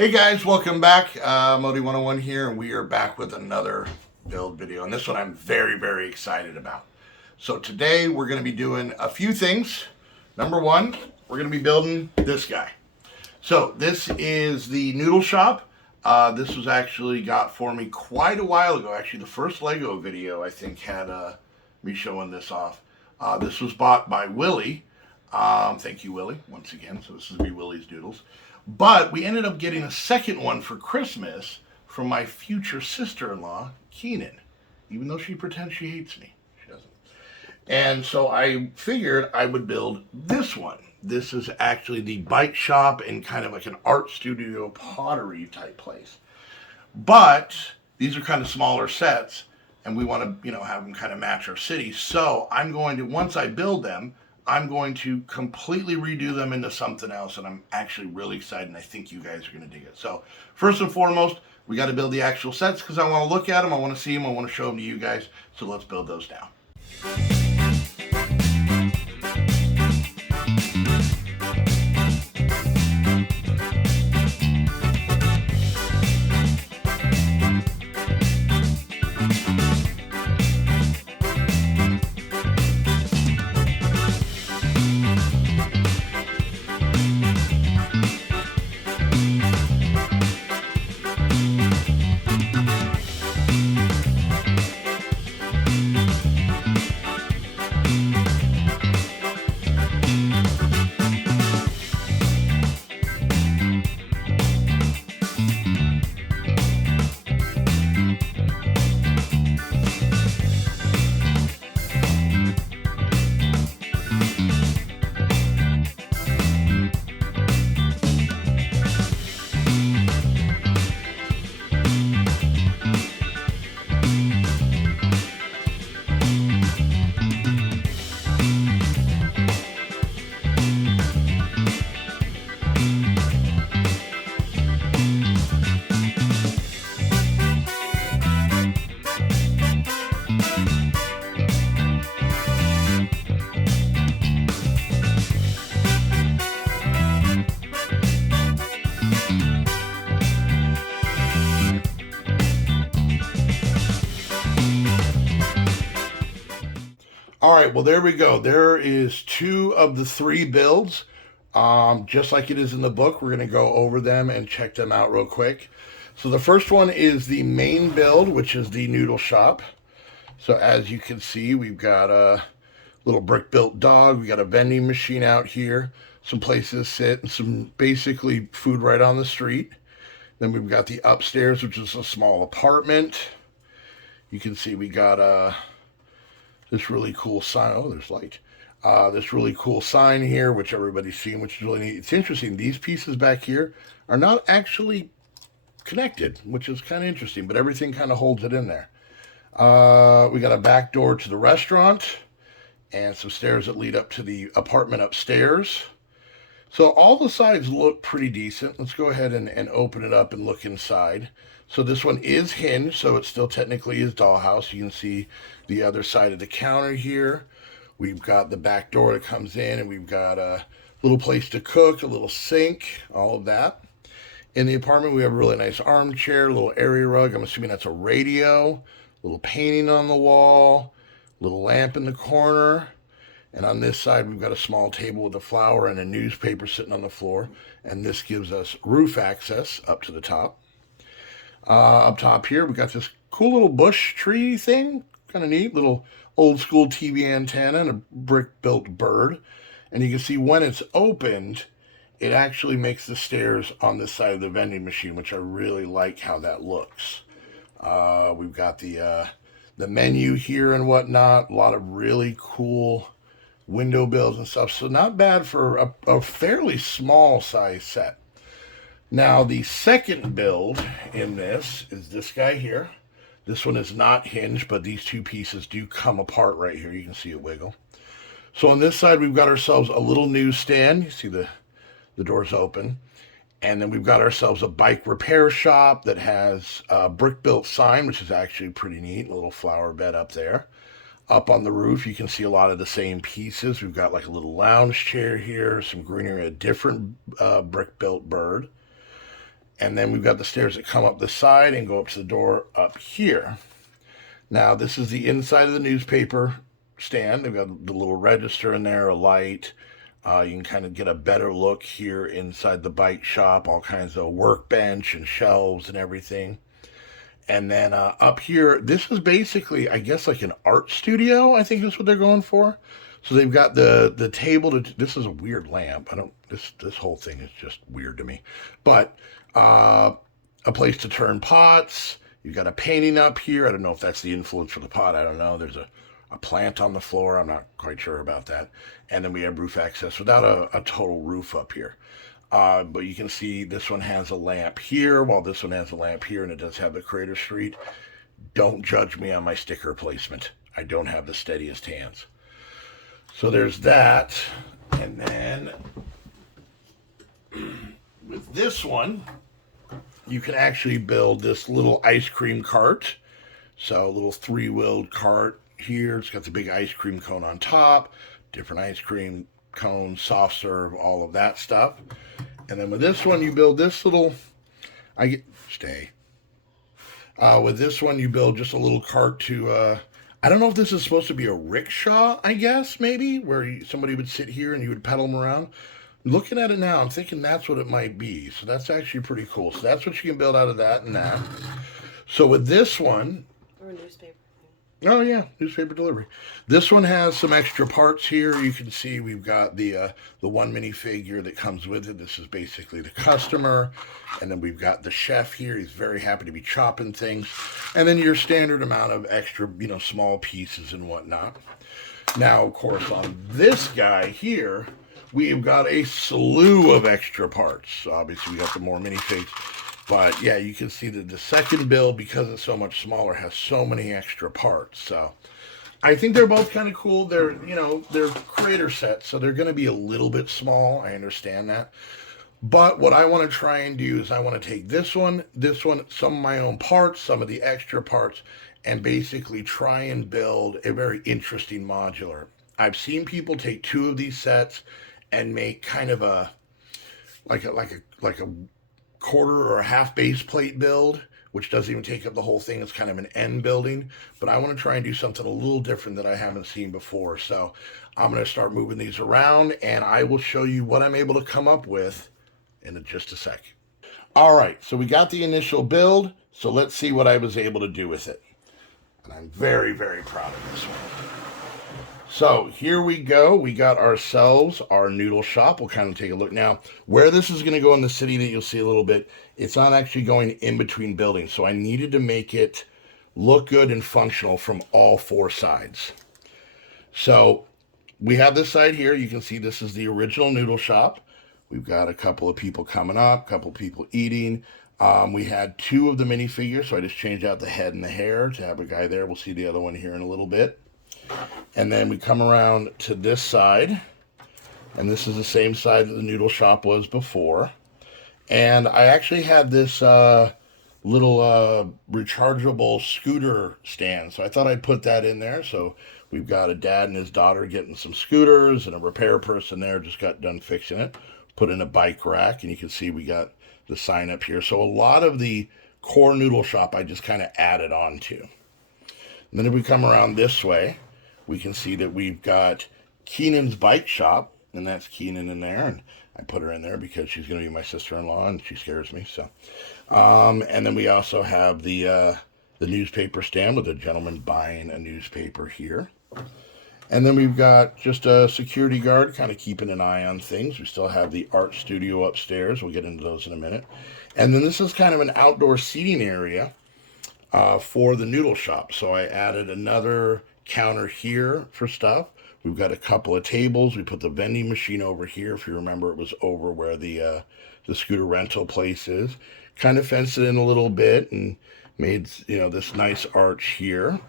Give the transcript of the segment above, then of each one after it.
Hey guys, welcome back. Modi 101 here, and we are back with another build video. And this one I'm very excited about. So today we're going to be doing a few things. Number one, we're going to be building this guy. So this is the Noodle shop. This was actually got for me quite a while ago. Actually, the first Lego video I think had me showing this off. This was bought by Willie. Thank you, Willie, once again. So this is be Willie's Doodles. But we ended up getting a second one for Christmas from my future sister-in-law, Keenan, even though she pretends she hates me. She doesn't. And so I figured I would build this one. This is actually the bike shop and kind of like an art studio pottery type place. But these are kind of smaller sets, and we want to, have them kind of match our city. So I'm going to, once I build them, I'm going to completely redo them into something else, and I'm actually really excited, and I think you guys are going to dig it. So first and foremost, we got to build the actual sets because I want to look at them, I want to see them, I want to show them to you guys. So let's build those now. All right, well, there we go. There is two of the three builds. Just like it is in the book, we're going to go over them and check them out real quick. So the first one is the main build, which is the Noodle shop. So as you can see, we've got a little brick-built dog. We got a vending machine out here, some places to sit, and some basically food right on the street. Then we've got the upstairs, which is a small apartment. You can see we got this really cool sign. Oh, there's light. This really cool sign here, which everybody's seen, which is really neat. It's interesting. These pieces back here are not actually connected, which is kind of interesting, but everything kind of holds it in there. We got a back door to the restaurant and some stairs that lead up to the apartment upstairs. So all the sides look pretty decent. Let's go ahead and open it up and look inside. So this one is hinged, so it still technically is dollhouse. You can see the other side of the counter here. We've got the back door that comes in, and we've got a little place to cook, a little sink, all of that. In the apartment, we have a really nice armchair, a little area rug. I'm assuming that's a radio, a little painting on the wall, a little lamp in the corner. And on this side, we've got a small table with a flower and a newspaper sitting on the floor. And this gives us roof access up to the top. Up top here, we got this cool little bush tree thing. Kind of neat. Little old school TV antenna and a brick-built bird. And you can see when it's opened, it actually makes the stairs on this side of the vending machine, which I really like how that looks. We've got the menu here and whatnot. A lot of really cool window bills and stuff. So not bad for a fairly small size set. Now, the second build in this is this guy here. This one is not hinged, but these two pieces do come apart right here. You can see it wiggle. So on this side, we've got ourselves a little newsstand. You see the doors open. And then we've got ourselves a bike repair shop that has a brick-built sign, which is actually pretty neat. A little flower bed up there. Up on the roof, you can see a lot of the same pieces. We've got like a little lounge chair here, some greenery, a different brick-built bird. And then we've got the stairs that come up the side and go up to the door up here. Now, this is the inside of the newspaper stand. They've got the little register in there, a light. You can kind of get a better look here inside the bike shop, all kinds of workbench and shelves and everything. And then up here, this is basically, I guess, like an art studio. I think is what they're going for. So they've got the table. This is a weird lamp. I don't. This whole thing is just weird to me. But a place to turn pots. You've got a painting up here. I don't know if that's the influence for the pot. I don't know. There's a plant on the floor. I'm not quite sure about that. And then we have roof access without a total roof up here. But you can see this one has a lamp here, while this one has a lamp here, and it does have the Crater Street. Don't judge me on my sticker placement. I don't have the steadiest hands. So there's that. And then with this one, you can actually build this little ice cream cart. So a little three-wheeled cart here. It's got the big ice cream cone on top, different ice cream cones, soft serve, all of that stuff. And then with this one, you build this little, with this one, you build just a little cart to, I don't know if this is supposed to be a rickshaw, I guess, maybe, where somebody would sit here and you would pedal them around. Looking at it now, I'm thinking that's what it might be. So that's actually pretty cool. So that's what you can build out of that and that. So with this one... Or a newspaper. Oh, yeah, newspaper delivery. This one has some extra parts here. You can see we've got the one minifigure that comes with it. This is basically the customer. And then we've got the chef here. He's very happy to be chopping things. And then your standard amount of extra, small pieces and whatnot. Now, of course, on this guy here, we've got a slew of extra parts. Obviously, we got the more minifigs. But yeah, you can see that the second build, because it's so much smaller, has so many extra parts. So I think they're both kind of cool. They're creator sets, so they're going to be a little bit small. I understand that. But what I want to try and do is I want to take this one, some of my own parts, some of the extra parts, and basically try and build a very interesting modular. I've seen people take two of these sets and make kind of a quarter or a half base plate build, which doesn't even take up the whole thing. It's kind of an end building, but I want to try and do something a little different that I haven't seen before. So I'm going to start moving these around, and I will show you what I'm able to come up with in just a sec. All right, so we got the initial build, so let's see what I was able to do with it. And I'm very, very proud of this one. So here we go. We got ourselves our noodle shop. We'll kind of take a look now. Where this is going to go in the city that you'll see a little bit, it's not actually going in between buildings. So I needed to make it look good and functional from all four sides. So we have this side here. You can see this is the original noodle shop. We've got a couple of people coming up, a couple of people eating. We had two of the minifigures, so I just changed out the head and the hair to have a guy there. We'll see the other one here in a little bit. And then we come around to this side, and this is the same side that the noodle shop was before. And I actually had this little rechargeable scooter stand, so I thought I'd put that in there. So we've got a dad and his daughter getting some scooters, and a repair person there just got done fixing it. Put in a bike rack, and you can see we got the sign up here. So a lot of the core noodle shop I just kind of added on to. And then if we come around this way, we can see that we've got Keenan's bike shop, and that's Keenan in there. And I put her in there because she's going to be my sister-in-law, and she scares me. So, and then we also have the newspaper stand with a gentleman buying a newspaper here. And then we've got just a security guard kind of keeping an eye on things. We still have the art studio upstairs. We'll get into those in a minute. And then this is kind of an outdoor seating area for the noodle shop. So I added another counter here for stuff. We've got a couple of tables. We put the vending machine over here. If you remember, it was over where the scooter rental place is. Kind of fenced it in a little bit and made this nice arch here.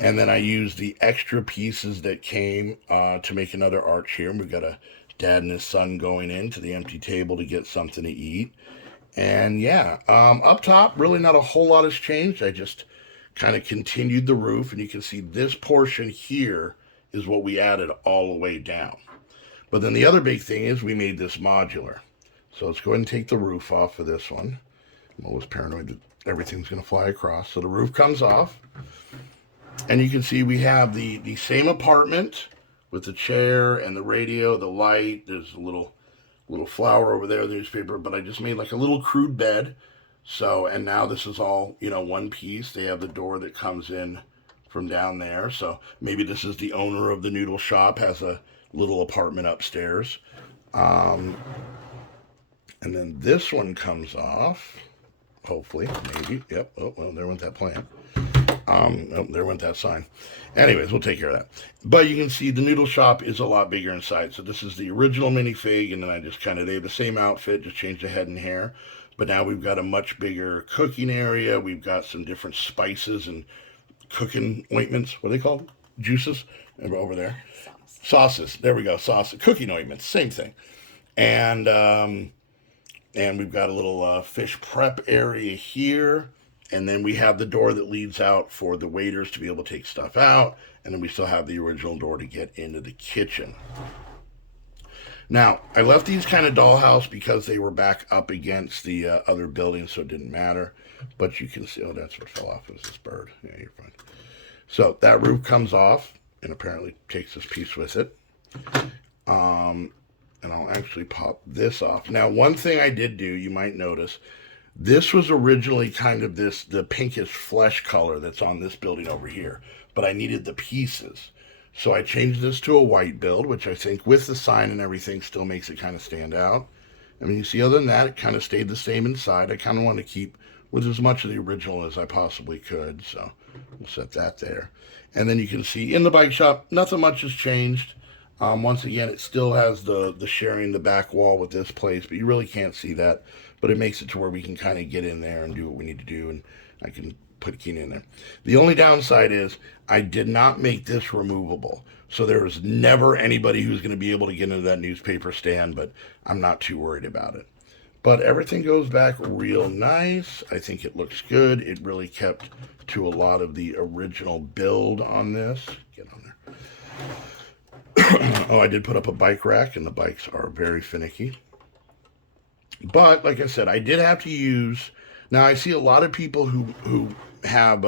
And then I used the extra pieces that came to make another arch here. And we've got a dad and his son going into the empty table to get something to eat. And yeah, up top, really not a whole lot has changed. I just kind of continued the roof, and you can see this portion here is what we added all the way down. But then the other big thing is we made this modular. So let's go ahead and take the roof off of this one. I'm always paranoid that everything's going to fly across. So the roof comes off. And you can see we have the same apartment with the chair and the radio, the light. There's a little flower over there, the newspaper. But I just made like a little crude bed. So, and now this is all, one piece. They have the door that comes in from down there. So maybe this is the owner of the noodle shop, has a little apartment upstairs. And then this one comes off. Hopefully, maybe. Yep. Oh, well, there went that plant. Oh, there went that sign. Anyways, we'll take care of that. But you can see the noodle shop is a lot bigger inside. So this is the original minifig, and then I just they have the same outfit, just changed the head and hair. But now we've got a much bigger cooking area. We've got some different spices and cooking ointments. What are they called? Juices? Over there. Sauces. There we go. Sauce. Cooking ointments. Same thing. And we've got a little fish prep area here. And then we have the door that leads out for the waiters to be able to take stuff out. And then we still have the original door to get into the kitchen. Now, I left these kind of dollhouse because they were back up against the other building, so it didn't matter. But you can see, oh, that's what fell off. It was this bird. Yeah, you're fine. So that roof comes off and apparently takes this piece with it. And I'll actually pop this off. Now, one thing I did do, you might notice, this was originally kind of the pinkish flesh color that's on this building over here. But I needed the pieces. So I changed this to a white build, which I think with the sign and everything still makes it kind of stand out. I mean, you see, other than that, it kind of stayed the same inside. I kind of want to keep with as much of the original as I possibly could. So we'll set that there. And then you can see in the bike shop, nothing much has changed. Once again, it still has the sharing the back wall with this place, but you really can't see that. But it makes it to where we can kind of get in there and do what we need to do, and I can put Keen in there. The only downside is I did not make this removable. So there was never anybody who's going to be able to get into that newspaper stand, but I'm not too worried about it. But everything goes back real nice. I think it looks good. It really kept to a lot of the original build on this. Get on there. Oh, I did put up a bike rack, and the bikes are very finicky. But, like I said, I did have to use... Now, I see a lot of people who have,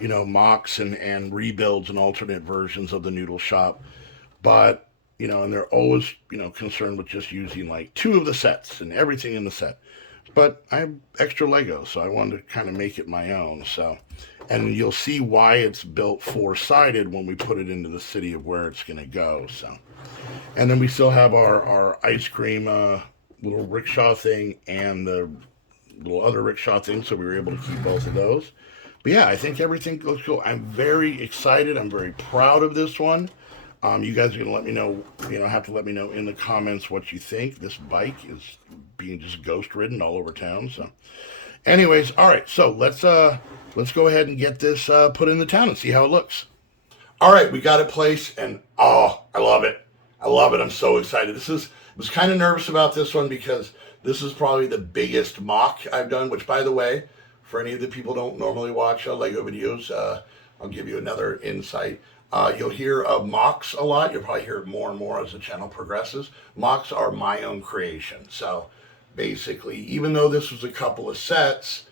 mocks and rebuilds and alternate versions of the noodle shop. But, and they're always, concerned with just using, like, 2 of the sets and everything in the set. But I have extra Legos, so I wanted to kind of make it my own. So, and you'll see why it's built 4-sided when we put it into the city of where it's going to go. So, and then we still have our ice cream little rickshaw thing and the little other rickshaw thing, so we were able to keep both of those. But yeah, I think everything looks cool. I'm very excited. I'm very proud of this one. You guys are going to let me know, have to let me know in the comments what you think. This bike is being just ghost ridden all over town. So anyways, all right, so let's go ahead and get this put in the town and see how it looks. All right, we got it placed, and oh, I love it. I love it. I'm so excited. I was kind of nervous about this one because this is probably the biggest mock I've done, which, by the way, for any of the people who don't normally watch Lego videos, I'll give you another insight. You'll hear of mocks a lot. You'll probably hear it more and more as the channel progresses. Mocks are my own creation. So basically, even though this was a couple of sets,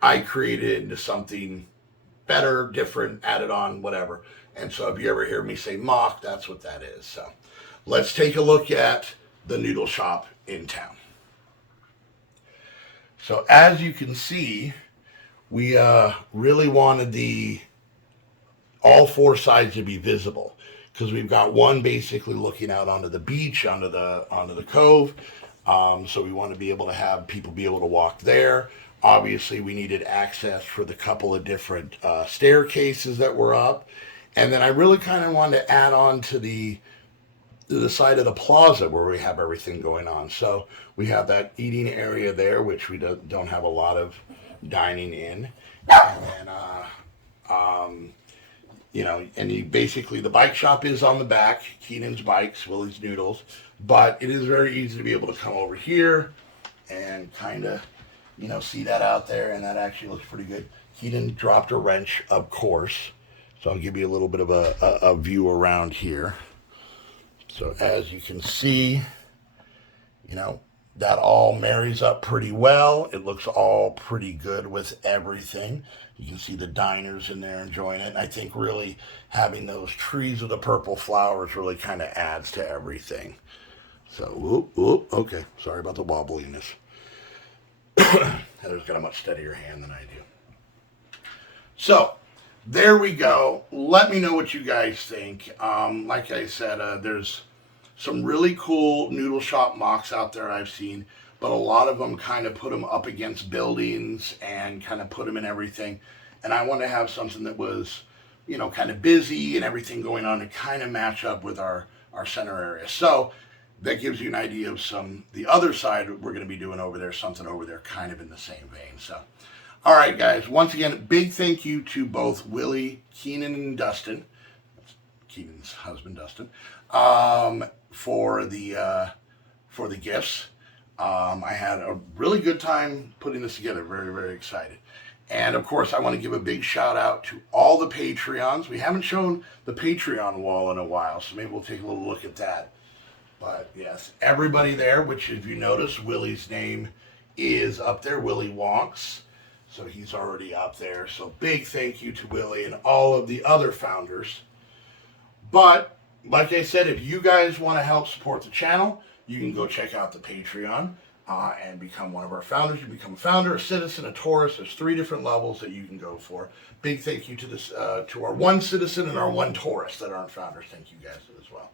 I created it into something better, different, added on, whatever. And so if you ever hear me say mock, that's what that is. So let's take a look at the noodle shop in town. So as you can see, we really wanted all 4 sides to be visible, because we've got one basically looking out onto the beach, onto the cove. So we want to be able to have people be able to walk there. Obviously, we needed access for the couple of different staircases that were up. And then I really kind of wanted to add on to the side of the plaza where we have everything going on. So we have that eating area there, which we don't have a lot of dining in. And then, basically the bike shop is on the back, Keenan's Bikes, Willie's Noodles. But it is very easy to be able to come over here and kind of, see that out there. And that actually looks pretty good. Keenan dropped a wrench, of course. So I'll give you a little bit of a view around here. So as you can see, That all marries up pretty well. It looks all pretty good with everything. You can see the diners in there enjoying it. And I think really having those trees with the purple flowers really kind of adds to everything. So, okay. Sorry about the wobbliness. Heather's got a much steadier hand than I do. So, there we go. Let me know what you guys think. Like I said, there's some really cool noodle shop mocks out there I've seen, but a lot of them kind of put them up against buildings and kind of put them in everything. And I want to have something that was, kind of busy and everything going on to kind of match up with our center area. So that gives you an idea of the other side we're going to be doing over there, something over there kind of in the same vein. So, all right, guys, once again, big thank you to both Willie, Keenan, and Dustin. That's Keenan's husband, Dustin. For the gifts. I had a really good time putting this together. Very, very excited. And of course, I want to give a big shout out to all the Patreons. We haven't shown the Patreon wall in a while, so maybe we'll take a little look at that. But yes, everybody there, which if you notice, Willie's name is up there, Willie Wonks. So he's already up there. So big thank you to Willie and all of the other founders. But like I said, if you guys want to help support the channel, you can go check out the Patreon and become one of our founders. You become a founder, a citizen, a tourist. There's 3 different levels that you can go for. Big thank you to this to our 1 citizen and our 1 tourist that aren't founders. Thank you guys as well.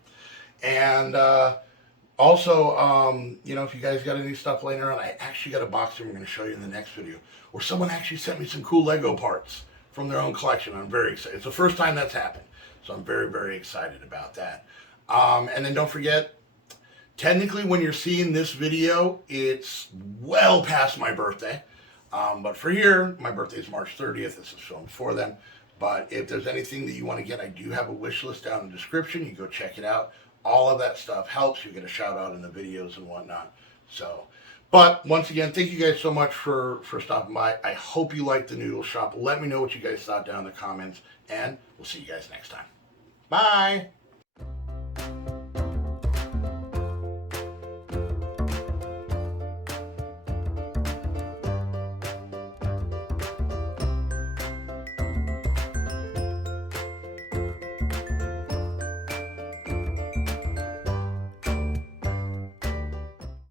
And also, if you guys got any stuff laying around, I actually got a box that we're going to show you in the next video where someone actually sent me some cool Lego parts from their own collection. I'm very excited. It's the first time that's happened. So I'm very, very excited about that. And then don't forget, technically when you're seeing this video, it's well past my birthday. But for here, my birthday is March 30th. This is filmed for them. But if there's anything that you want to get, I do have a wish list down in the description. You go check it out. All of that stuff helps. You get a shout out in the videos and whatnot. So, but once again, thank you guys so much for stopping by. I hope you liked the noodle shop. Let me know what you guys thought down in the comments. And we'll see you guys next time. Bye.